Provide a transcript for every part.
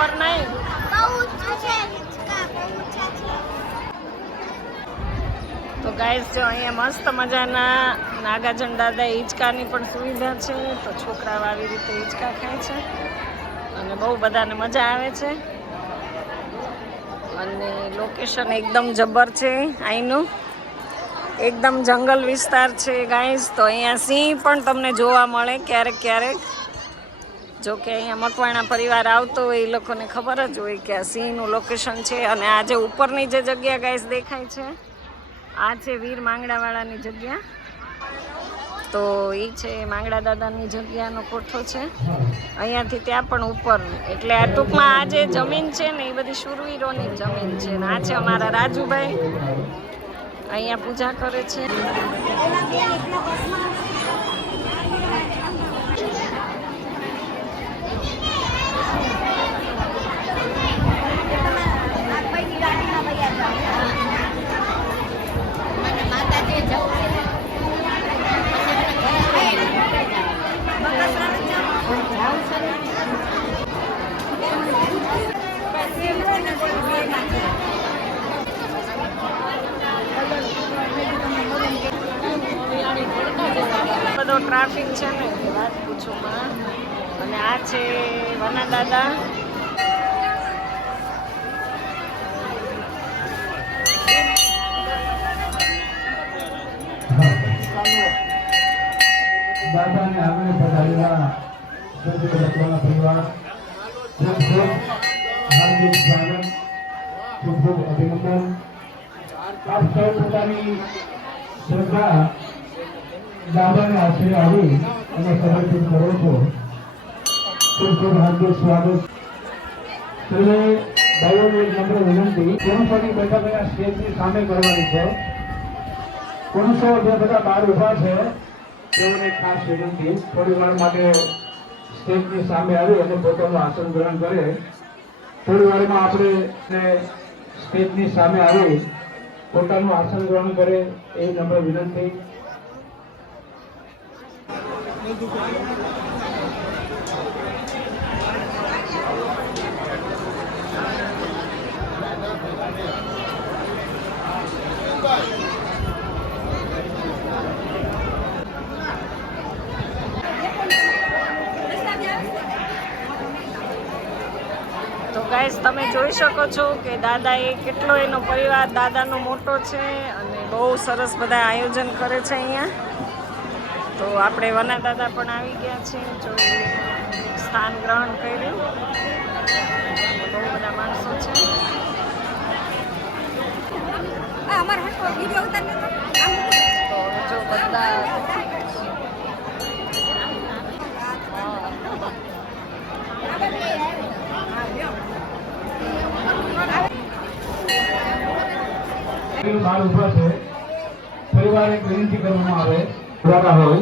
ઉપર નહીં. તો ગાઈસ જો અહીંયા મસ્ત મજાના નાગાજન દાદા હિંચકાની પણ સુવિધા છે તો છોકરાઓ આવી રીતે હિંચકા ખાય છે. અને બહુ બધાને મજા આવે છે. અને લોકેશન એકદમ જબર છે અહીંનું. એકદમ જંગલ વિસ્તાર છે ગાઈસ તો અહીંયા સિંહ પણ તમને જોવા મળે ક્યારેક ક્યારેક. જો કે અહીંયા મકવાણા પરિવાર આવતો હોય એ લોકોને ખબર જ હોય કે આ સિંહનું લોકેશન છે અને આ જે ઉપરની જે જગ્યા ગાઈસ દેખાય છે, આ છે વીર માંગડાવાળાની જગ્યા. તો એ છે માંગડા દાદાની જગ્યાનો કોઠો છે. અહીંયાથી ત્યાં પણ ઉપર. એટલે આ ટૂંકમાં આ જે જમીન છે ને એ બધી શુરવીરોની જમીન છે. ને આ છે અમારા રાજુભાઈ. અહીંયા પૂજા કરે છે. ટ્રાફિક છે ને કે વાત પૂછો માં અને આ છે વના દાદા દાદાને આંગણે પધારેલા સર્વે રખવાલા પરિવાર ખૂબ ખૂબ હાર્દિક સ્વાગત ખૂબ ખૂબ અભિનંદન આપ સૌ પોતાની શ્રદ્ધા દાદાને આશરે આવી અને સમર્પિત કરો છો. ખૂબ ખૂબ હાર્દિક સ્વાગત. સર્વે ભાઈઓને એક નમ્ર વિનંતી. પુરુષોની બેઠક અહીંયા સ્ટેજની સામે કરવાની છે. પુરુષો જે બધા બહાર ઊભા છે, તેઓને ખાસ વિનંતી. થોડી વાર માટે સ્ટેજની સામે આવી અને પોતાનું આસન ગ્રહણ કરે. થોડી વારમાં આપણે સ્ટેજની સામે આવી, પોતાનું આસન ગ્રહણ કરે એ નમ્ર વિનંતી. તો ગાઈસ તમે જોઈ શકો છો કે દાદા એ કેટલો એનો પરિવાર, દાદાનો મોટો છે અને બહુ સરસ બધા આયોજન કરે છે અહીંયા. તો આપણે વના દાદા પણ આવી ગયા છે જો સ્થાન ગ્રહણ કર્યું. બહુ બધા માણસો છે. અમારા હાથ વીડિયો ઉતારને તો જો બધા છે. પરિવારે એક વિનંતી કરવામાં આવે. ઉભાતા હોય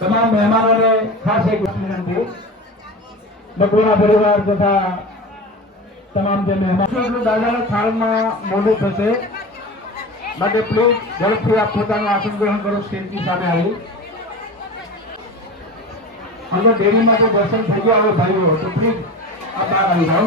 તમામ મહેમાનોને ખાસ એક વિનંતી બકુલા પરિવાર તથા તમામ જે મહેમાનો દાદાના થાળમાં મોઢું થશે. માટે પ્લીઝ ઝડપથી આપ પોતાનું આસન ગ્રહણ કરો, સ્ટેજની સામે આવી અંદર ડેરીમાં તો દર્શન થઈ ગયા હવે ભાઈઓ, તો પ્લીઝ આ બહાર આવી જાઓ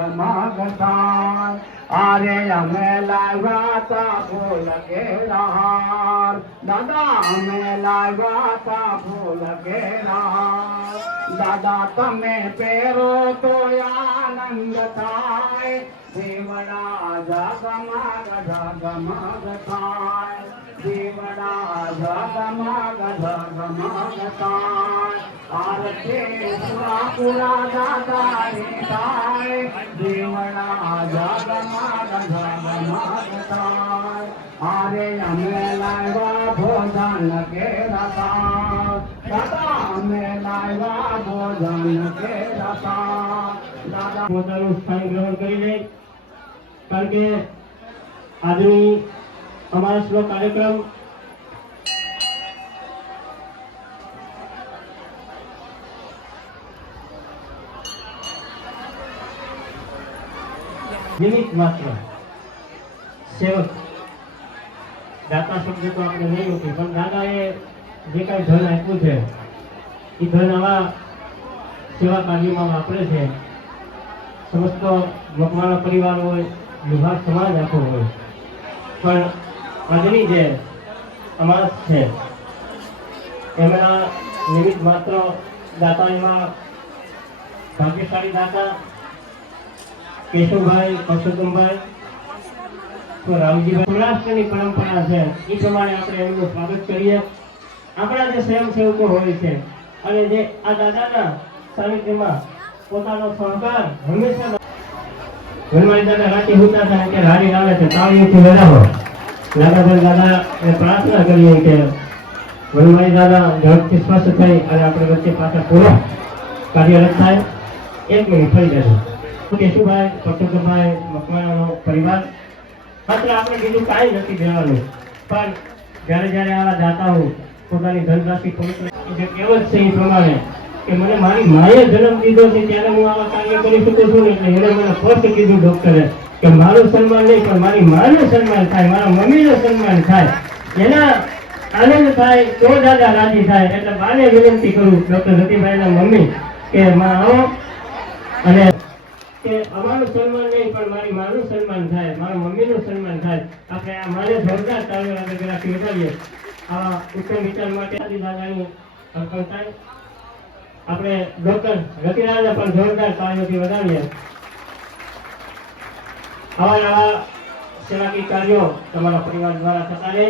गगमगतार आरे हमें लगाता फूल के रहार दादा हमें लगाता फूल के रहार दादा तमे पेरो तो आनंद थाए। देवड़ा जगमग जगमग थाए। પોતાનું સ્થાન ગ્રહણ કરી લે કારણ કે આજની અમાસનો કાર્યક્રમ. નિમિત્ત માત્ર. સેવક. દાતા શબ્દ તો આપણે નહીં હોતી પણ દાદાએ જે કાંઈ ધન આપ્યું છે, એ ધન આવા સેવા કાર્યમાં વાપરે છે. સમસ્ત મકવાણા પરિવાર હોય વિભાગ સમાજ આખો હોય. પણ આજની જે અમાસ છે, એમના નિમિત્ત માત્ર દાતા ભાગ્યશાળી દાતા કેશુભાઈ, પરસોત્તમભાઈ રામજીભાઈ. પરંપરા છે, એ પ્રમાણે આપણે એમનું સ્વાગત કરીએ. આપણા જે સ્વયંસેવકો હોય છે, અને જે આ દાદાના સાનિધ્યમાં પોતાનો સહકાર હંમેશા હનુમાન દાદા રાતે હોતા હતા કે હારી આવે છે તાળીઓથી વધાવો દાદાભાઈ દાદા પ્રાર્થના કરીએ કે હનુમાન દાદા ઝડપથી સ્વસ્થ થઈ અને આપણે વચ્ચે પાછા પૂરો કાર્યરત થાય. એક મિનિટ થઈ જશે. કેશુભાઈ પટુકભાઈ મકવાણાનો પરિવાર. માત્ર આપણે બીજું કાંઈ નથી દેવાનું પણ જ્યારે જ્યારે આવા દાતાઓ પોતાની ધનરાશિ પવિત્ર જે કહેવત છે એ પ્રમાણે કે મને મારી માએ જન્મ દીધો છે ત્યારે હું આવા કાર્ય કરી શકું છું એટલે એને મને ફર્સ્ટ કીધું ડોક્ટરે. કે મારું સન્માન નહીં, પણ મારી માનું સન્માન થાય, મારા મમ્મીનું સન્માન થાય. એના આનંદ થાય, તો દાદા રાજી થાય. એટલે બાને વિનંતી કરું ડોક્ટર સતીભાઈના મમ્મી કે માં આવો અને કે અમારું સન્માન નહીં, પણ મારી માનું સન્માન થાય, મારા મમ્મીનું સન્માન થાય. આપણે આ મારે જોરદાર તાળીઓ રાખી વધારીએ આવા ઉત્તમ વિચાર માટે દાદાની અર્પણ થાય. આપણે ડોક્ટર રતિલાલને પણ જોરદાર તાળીઓથી વધારીએ. આવા નવા કાર્યો તમારા પરિવાર દ્વારા થતા રહે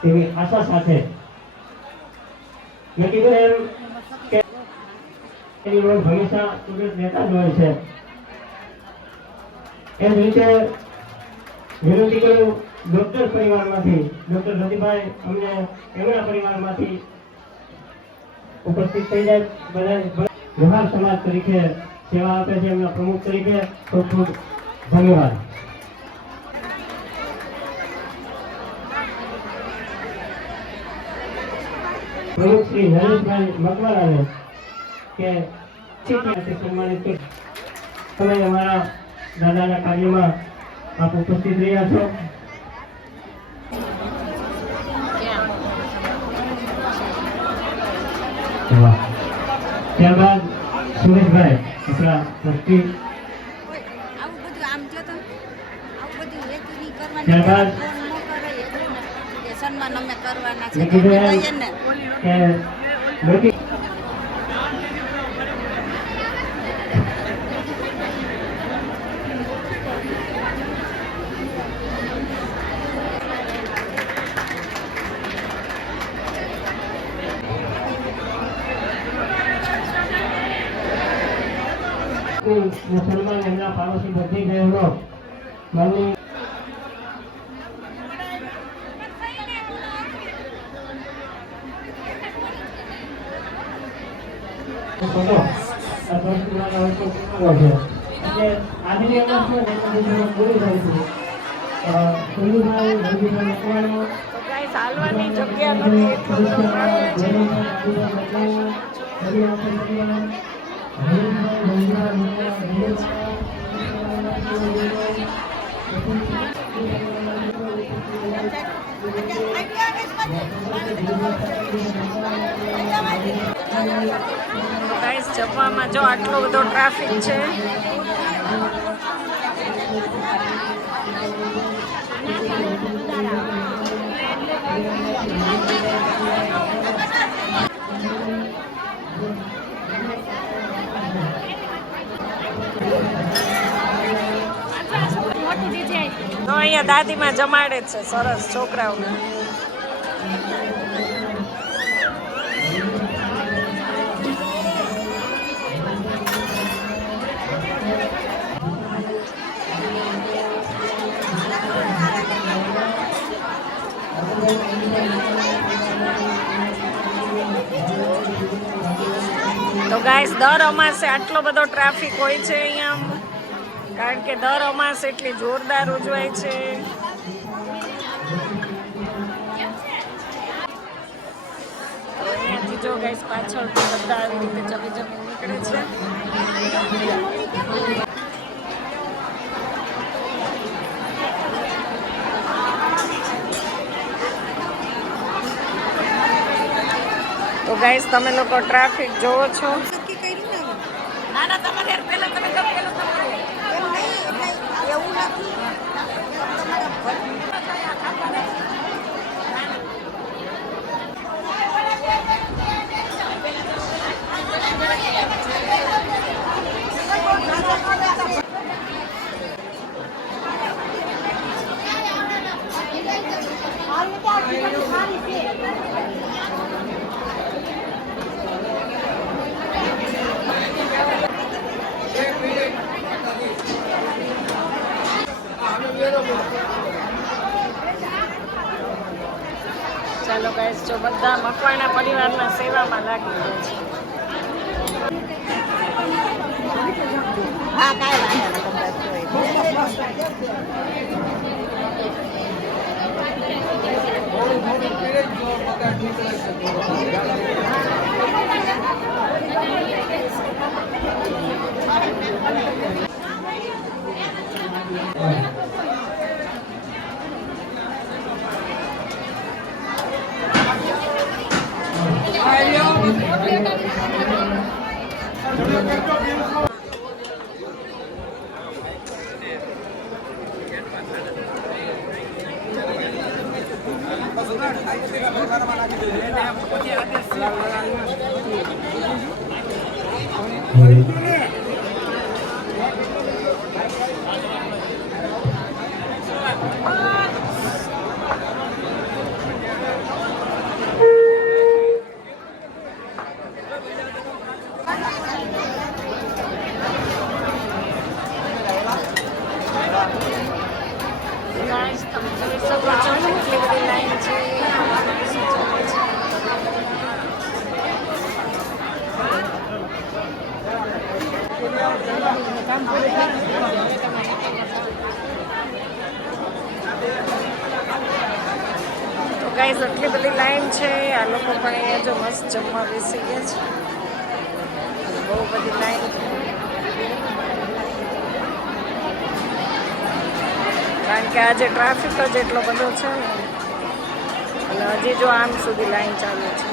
તેવી આશા સાથે મેં કીધું એમ કે હંમેશા સુરત નેતા જ હોય છે એમ રીતે વિનંતી કરું ડોક્ટર પરિવારમાંથી ડોક્ટર રતિભાઈ અમને એમના પરિવારમાંથી ઉપસ્થિત થઈ જાય બધા વ્યવહાર સમાજ તરીકે સેવા આપે છે એમના પ્રમુખ તરીકે ખૂબ ખૂબ ધન્યવાદ. પ્રમુખ શ્રી નરેશભાઈ કે સન્માનિત તમે અમારા દાદાના કાર્યમાં આપ ઉપસ્થિત રહ્યા છો. ત્યારબાદ સુરેશભાઈ, આપણા ટ્રસ્ટી આવું બધું આમ જો તો આવું બધું હેતુ નહીં કરવાની ત્યારબાદ ફોન ન કરે એટલું ને કે સન્માન અમે કરવાના છે મેં કીધું અમે એમ લઈએ ને કે મોટી મુસલમાન એમના પાડોશી બધી ગયેલો મનની ફોટો આ સંસ્કૃતિના વર્ષો પૂર્ણ છે એટલે આજની અવસ્થા પૂરી થાય છે અ, સુનિલભાઈ રવિભાઈ મકવાણો તો ગાઈસ હાલવાની જગ્યા નથી એટલું બધું ટ્રાફિક છે તો ગાઈસ જમવામાં જો આટલો બધો ટ્રાફિક છે. તો અહીંયા દાદીમાં જમાડે છે સરસ છોકરાઓને. ગાઈસ, દર અમાસે આટલો બધો ટ્રાફિક હોય છે અહીંયા. કારણ કે દર અમાસ એટલી જોરદાર ઉજવાય છે. જો ગાઈસ પાછળ બધા આવી રીતે જમી જમી નીકળે છે. તો ગાઈસ તમે લોકો ટ્રાફિક જોવો છો નક્કી કર્યું ને હવે. ના ના તમારે પહેલા તમે તો પેલું એમ નહીં એટલે એવું નથી તમારા ભર- ચાલો ગાઈસ જો બધા મકવાણા પરિવારના સેવામાં લાગી ગયા છે. હા કાંઈ વાંધો નહીં તમારે જોઈએ. ગાઈસ તમે જોઈ શકો છો કેટલી બધી લાઈન છે માણસો ચાલે છે. તો ગાઈસ આટલી બધી લાઈન છે આ લોકો પણ અહીંયા જો મસ્ત જમવા બેસી ગયા છે. બહુ બધી લાઈન. કારણ કે આજે ટ્રાફિક જ એટલો બધો છે ને. અને હજી જો આમ સુધી લાઈન ચાલુ છે.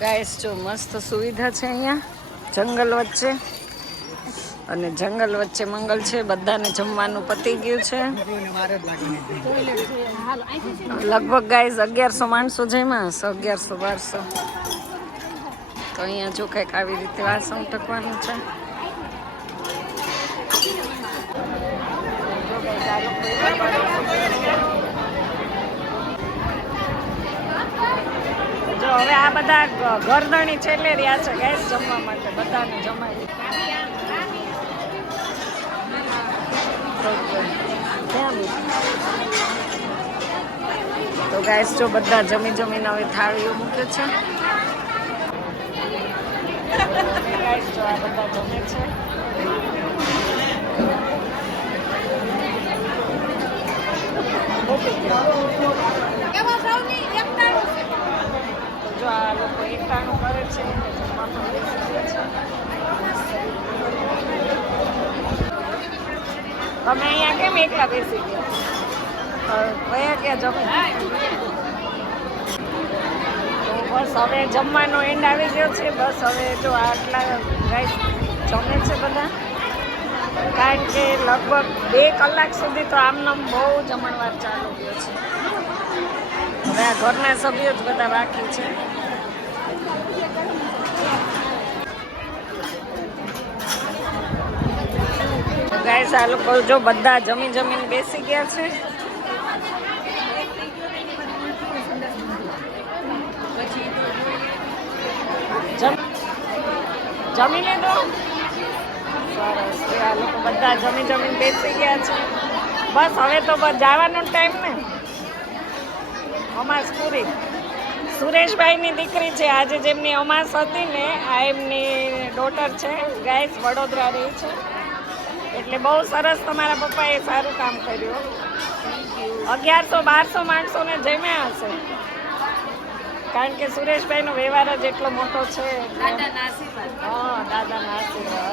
ગાઈસ જો મસ્ત સુવિધા છે અહીંયા જંગલ વચ્ચે અને જંગલ વચ્ચે મંગલ છે, બધાને જમવાનું પતી ગયું છે. લગભગ ગાઈસ અગિયારસો માણસો જેમાં હશે, અગિયારસો, બારસો. તો અહીંયા જો કંઈક આવી રીતે વાસણ ટકવાનું છે. જો હવે આ બધા ગરદણી છેલ્લે રહ્યા છે ગેસ જમવા માટે, બધાને જમાડી તો ગાઈસ જો બધા જમી જમીને હવે થાળીઓ મૂકે છે. જો આ બધા જમે છે. જો આ લોકો એકટાણું કરે છે, જમવા પણ બેસી છે. તમે અહીંયા કેમ એકલા બેસી ગયા? કયા જમે બસ હવે જમવાનો એન્ડ આવી ગયો છે. બસ હવે જો આટલા રાઈસ જમે છે બધા. કારણ કે લગભગ બે કલાક સુધી તો આમનામ બહુ જમણવાર ચાલુ ગયો છે. હવે આ ઘરના સભ્યો જ બધા બાકી છે. ગાઈસ, આ લોકો જો બધા જમી જમીન બેસી ગયા છે. જમીને જમી લીધું? સરસ આ લોકો બધા જમી જમીન બેસી ગયા છે. બસ, હવે તો બસ જવાનો ટાઈમ ને. અમાસ પૂરી. સુરેશભાઈની દીકરી છે. આજે જેમની અમાસ હતી ને, આ એમની ડોટર છે. ગાઈસ, વડોદરા રહી છે. એટલે બહુ સરસ તમારા પપ્પાએ સારું કામ કર્યું અગિયારસો બારસો માણસોને જમ્યા હશે. કારણ કે સુરેશભાઈનો વ્યવહાર જ એટલો મોટો છે. હા દાદાના આશીર્વાદ.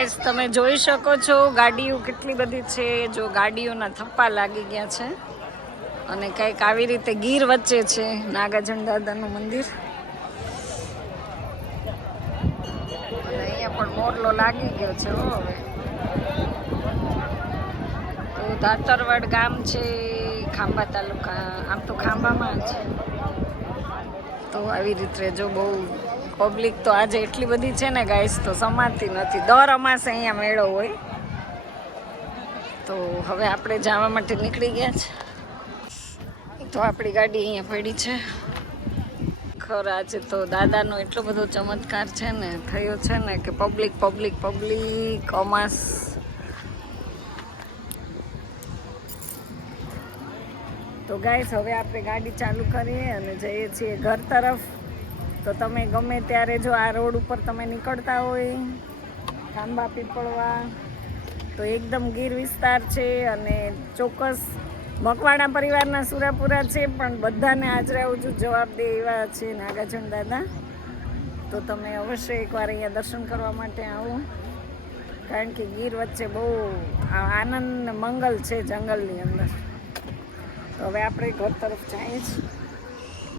તો ગાઈસ તમે જોઈ શકો છો ગાડીઓ કેટલી બધી છે. જો ગાડીઓના થપ્પા લાગી ગયા છે અને કંઈક આવી રીતે ગીર વચ્ચે છે નાગાજન દાદાનું મંદિર. અને અહીંયા પણ મોરલો લાગી ગયો છે હવે. તો ધાતરવાડ ગામ છે, ખાંભા તાલુકા, આમ તો ખાંભામાં છે તો આવી રીતે જો બહુ પબ્લિક તો આજે એટલી બધી છે ને ગાઈસ તો સમાતી નથી. દર અમાસે અહીંયા મેળો હોય. તો હવે આપણે જવા માટે નીકળી ગયા છે. તો આપણી ગાડી અહીંયા પડી છે. ખર આજે તો દાદાનો એટલો બધો ચમત્કાર છે ને, થયો છે ને કે પબ્લિક પબ્લિક પબ્લિક, અમાસ. તો ગાઈસ હવે આપણે ગાડી ચાલુ કરીએ અને જઈએ છીએ ઘર તરફ. તો તમે ગમે ત્યારે જો આ રોડ ઉપર તમે નીકળતા હોય, ખાંભા પીપળવા, તો એકદમ ગીર વિસ્તાર છે અને ચોક્કસ મકવાણા પરિવારના સુરાપુરા છે, પણ બધાને હાજરા ઉજુ જવાબ દે એવા છે નાગાજન દાદા. તો તમે અવશ્ય એકવાર અહીંયા દર્શન કરવા માટે આવો, કારણ કે ગીર વચ્ચે બહુ આનંદ મંગલ છે જંગલની અંદર. તો હવે આપણે ઘર તરફ જઈએ છીએ.